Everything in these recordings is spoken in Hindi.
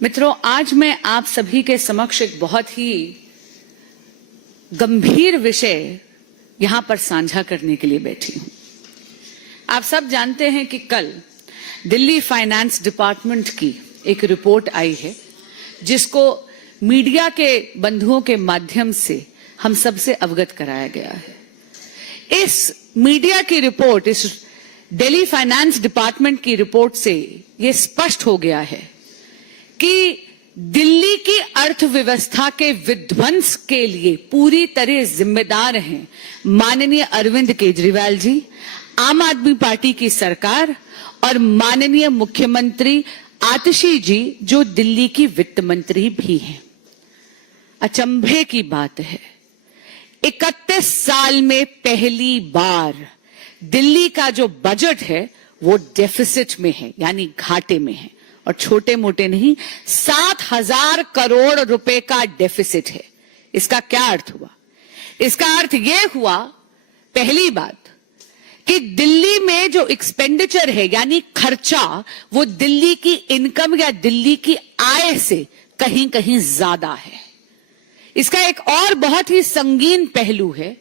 मित्रों, आज मैं आप सभी के समक्ष एक बहुत ही गंभीर विषय यहां पर साझा करने के लिए बैठी हूं। आप सब जानते हैं कि कल दिल्ली फाइनेंस डिपार्टमेंट की एक रिपोर्ट आई है, जिसको मीडिया के बंधुओं के माध्यम से हम सबसे अवगत कराया गया है। इस मीडिया की रिपोर्ट, इस दिल्ली फाइनेंस डिपार्टमेंट की रिपोर्ट से यह स्पष्ट हो गया है कि दिल्ली की अर्थव्यवस्था के विध्वंस के लिए पूरी तरह जिम्मेदार हैं माननीय अरविंद केजरीवाल जी, आम आदमी पार्टी की सरकार और माननीय मुख्यमंत्री आतिशी जी, जो दिल्ली की वित्त मंत्री भी हैं। अचंभे की बात है, 31 साल में पहली बार दिल्ली का जो बजट है वो डेफिसिट में है, यानी घाटे में है, और छोटे मोटे नहीं, 7,000 करोड़ रुपए का डेफिसिट है। इसका क्या अर्थ हुआ? इसका अर्थ यह हुआ, पहली बात, कि दिल्ली में जो एक्सपेंडिचर है यानी खर्चा, वो दिल्ली की इनकम या दिल्ली की आय से कहीं कहीं ज्यादा है। इसका एक और बहुत ही संगीन पहलू है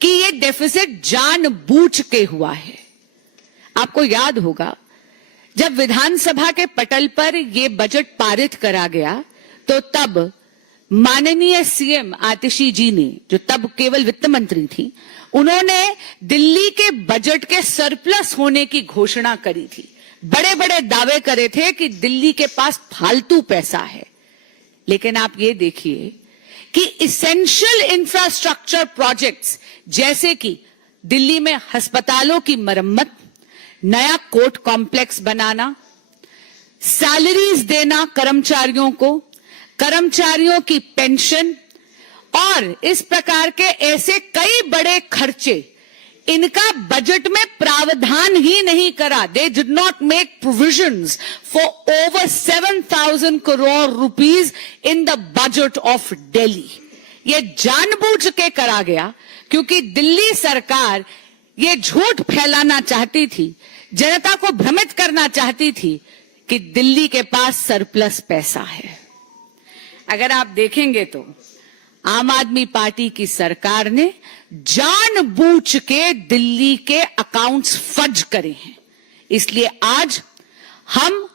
कि ये डेफिसिट जानबूझ के हुआ है। आपको याद होगा, जब विधानसभा के पटल पर यह बजट पारित करा गया तो तब माननीय सीएम आतिशी जी ने, जो तब केवल वित्त मंत्री थी, उन्होंने दिल्ली के बजट के सरप्लस होने की घोषणा करी थी। बड़े बड़े दावे करे थे कि दिल्ली के पास फालतू पैसा है। लेकिन आप ये देखिए कि इसेंशियल इंफ्रास्ट्रक्चर प्रोजेक्ट्स, जैसे कि दिल्ली में अस्पतालों की मरम्मत, नया कोर्ट कॉम्प्लेक्स बनाना, सैलरीज देना कर्मचारियों को, कर्मचारियों की पेंशन और इस प्रकार के ऐसे कई बड़े खर्चे, इनका बजट में प्रावधान ही नहीं करा। They did not make provisions for over 7,000 crore rupees in the budget of Delhi. ये जानबूझ के करा गया क्योंकि दिल्ली सरकार ये झूठ फैलाना चाहती थी, जनता को भ्रमित करना चाहती थी कि दिल्ली के पास सरप्लस पैसा है। अगर आप देखेंगे तो आम आदमी पार्टी की सरकार ने जानबूझ के दिल्ली के अकाउंट्स फज करे हैं। इसलिए आज हम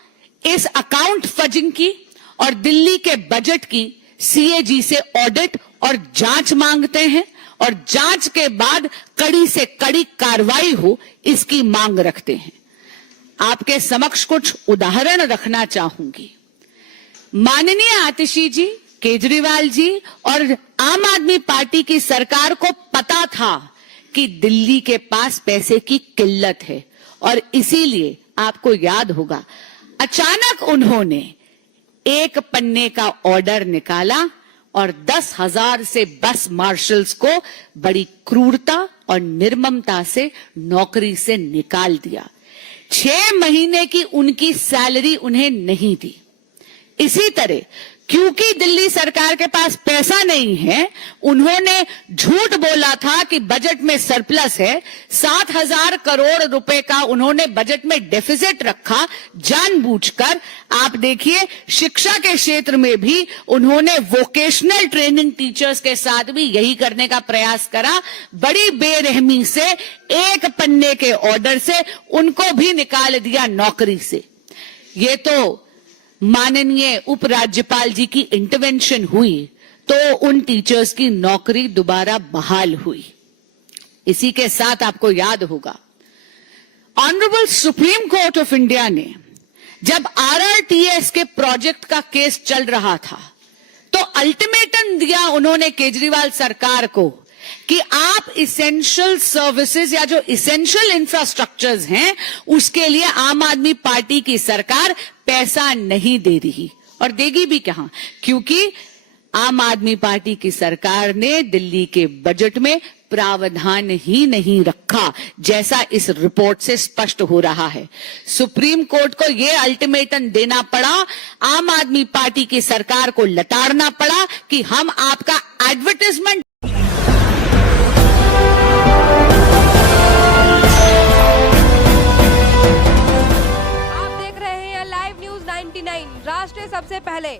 इस अकाउंट फजिंग की और दिल्ली के बजट की सीएजी से ऑडिट और जांच मांगते हैं, और जांच के बाद कड़ी से कड़ी कार्रवाई हो, इसकी मांग रखते हैं। आपके समक्ष कुछ उदाहरण रखना चाहूंगी। माननीय आतिशी जी, केजरीवाल जी और आम आदमी पार्टी की सरकार को पता था कि दिल्ली के पास पैसे की किल्लत है, और इसीलिए आपको याद होगा, अचानक उन्होंने एक पन्ने का ऑर्डर निकाला और 10,000 से बस मार्शल्स को बड़ी क्रूरता और निर्ममता से नौकरी से निकाल दिया। 6 महीने की उनकी सैलरी उन्हें नहीं दी। इसी तरह क्योंकि दिल्ली सरकार के पास पैसा नहीं है, उन्होंने झूठ बोला था कि बजट में सरप्लस है। 7,000 करोड़ रुपए का उन्होंने बजट में डेफिसिट रखा जानबूझकर। आप देखिए, शिक्षा के क्षेत्र में भी उन्होंने वोकेशनल ट्रेनिंग टीचर्स के साथ भी यही करने का प्रयास करा। बड़ी बेरहमी से एक पन्ने के ऑर्डर से उनको भी निकाल दिया नौकरी से। ये तो माननीय उपराज्यपाल जी की इंटरवेंशन हुई तो उन टीचर्स की नौकरी दोबारा बहाल हुई। इसी के साथ आपको याद होगा, honourable supreme court of India ने जब आरआरटीएस के प्रोजेक्ट का केस चल रहा था तो अल्टीमेटम दिया उन्होंने केजरीवाल सरकार को कि आप इसेंशियल सर्विसेज या जो इसेंशियल इंफ्रास्ट्रक्चर्स हैं उसके लिए आम आदमी पार्टी की सरकार पैसा नहीं दे रही, और देगी भी कहां, क्योंकि आम आदमी पार्टी की सरकार ने दिल्ली के बजट में प्रावधान ही नहीं रखा, जैसा इस रिपोर्ट से स्पष्ट हो रहा है। सुप्रीम कोर्ट को यह अल्टीमेटम देना पड़ा, आम आदमी पार्टी की सरकार को लताड़ना पड़ा कि हम आपका एडवर्टाइजमेंट आप देख रहे हैं लाइव न्यूज 9 99 राष्ट्र सबसे पहले।